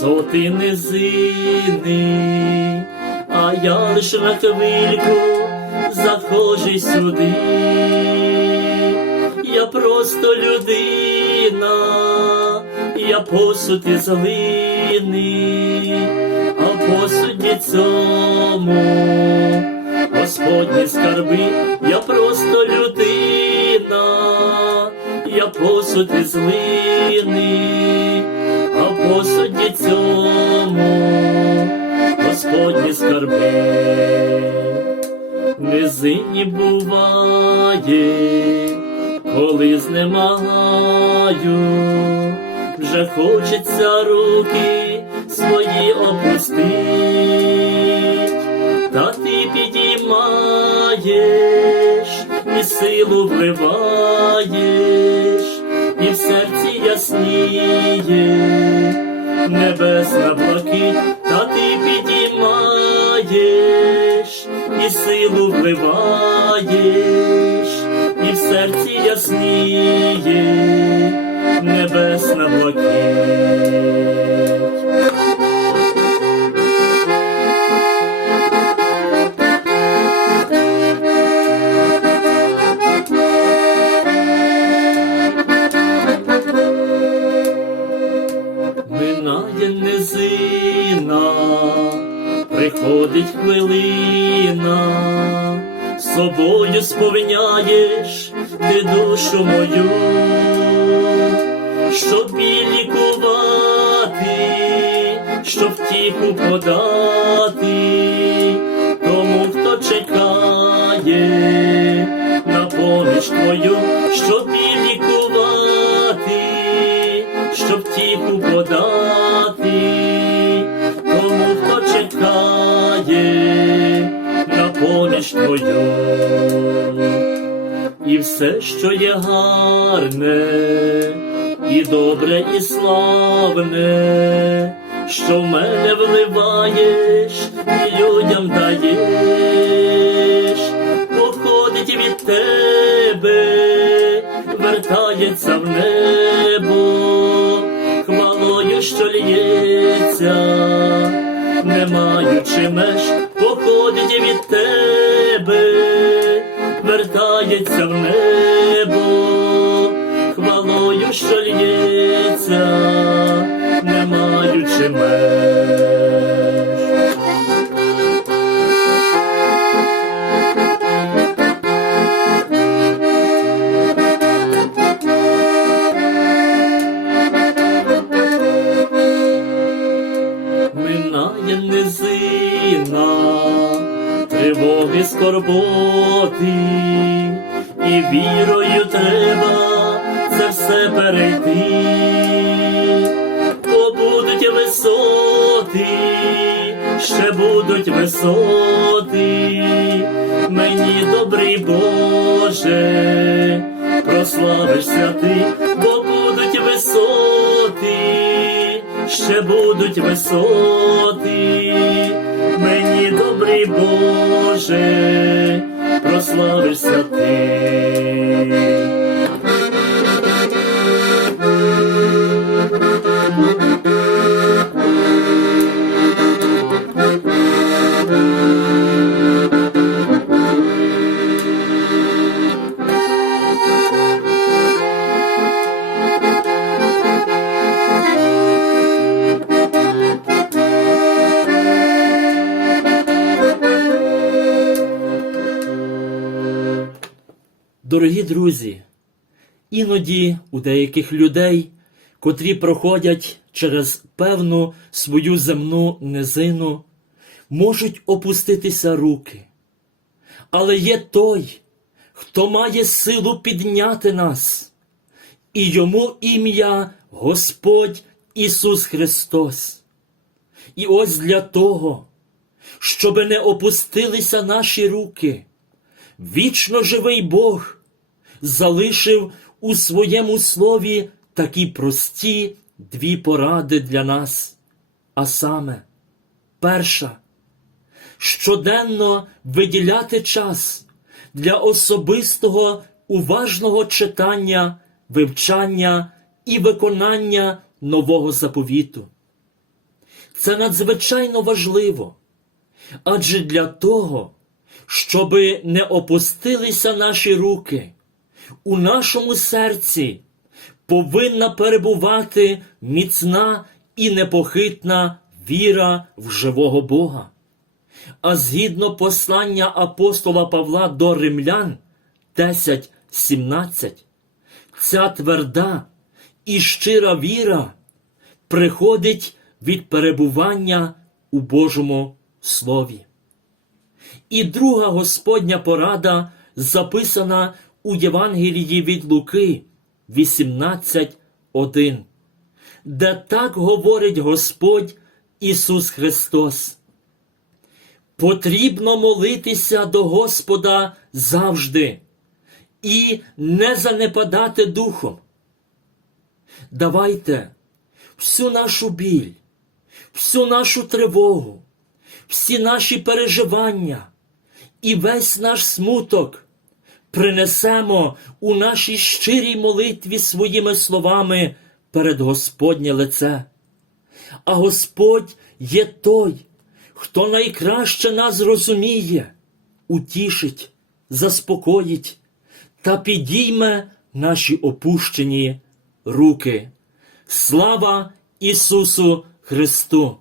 Висоти низини, а я лиш на хвильку захожу сюди. Я просто людина, я посуд із глини, а посуді цьому Господні скарби, я просто людина, я посуд із глини, цьому Господні скарби. Низині буває, коли знемагаю, вже хочеться руки свої опустить, та ти підіймаєш і силу вливаєш, і в серці ясніє небесна блакить, та ти підіймаєш і силу вливаєш, і в серці ясніє небесна блакить. Приходить хвилина, собою сповняєш ти душу мою, щоб і лікувати, щоб втіху подати, твою. І все, що є гарне, і добре, і славне, що в мене вливаєш і людям даєш, походить від тебе, вертається в небо, хвалою, що лється, не маючи меж, походить від тебе, вертається в небо, хвалою, що лється, не маючи меж. минає низина, тривоги скорботи, і вірою треба це все перейти, бо будуть висоти, ще будуть висоти, мені добрий Боже, прославишся ти, бо будуть висоти ще будуть висоти, мені добрий Боже, прославишся ти. Дорогі друзі, іноді у деяких людей, котрі проходять через певну свою земну низину, можуть опуститися руки. Але є той, хто має силу підняти нас і йому ім'я Господь Ісус Христос. І ось для того, щоби не опустилися наші руки, вічно живий Бог залишив у своєму слові такі прості дві поради для нас. А саме, перша, щоденно виділяти час для особистого уважного читання, вивчання і виконання нового заповіту. Це надзвичайно важливо, адже для того, щоби не опустилися наші руки, у нашому серці повинна перебувати міцна і непохитна віра в живого Бога. А згідно послання апостола Павла до римлян 10.17, ця тверда і щира віра приходить від перебування у Божому Слові. І друга Господня порада записана у Євангелії від Луки 18.1, де так говорить Господь Ісус Христос. Потрібно молитися до Господа завжди і не занепадати духом. Давайте всю нашу біль, всю нашу тривогу, всі наші переживання і весь наш смуток принесемо у нашій щирій молитві своїми словами перед Господнє лице. А Господь є той, хто найкраще нас розуміє, утішить, заспокоїть та підійме наші опущені руки. Слава Ісусу Христу!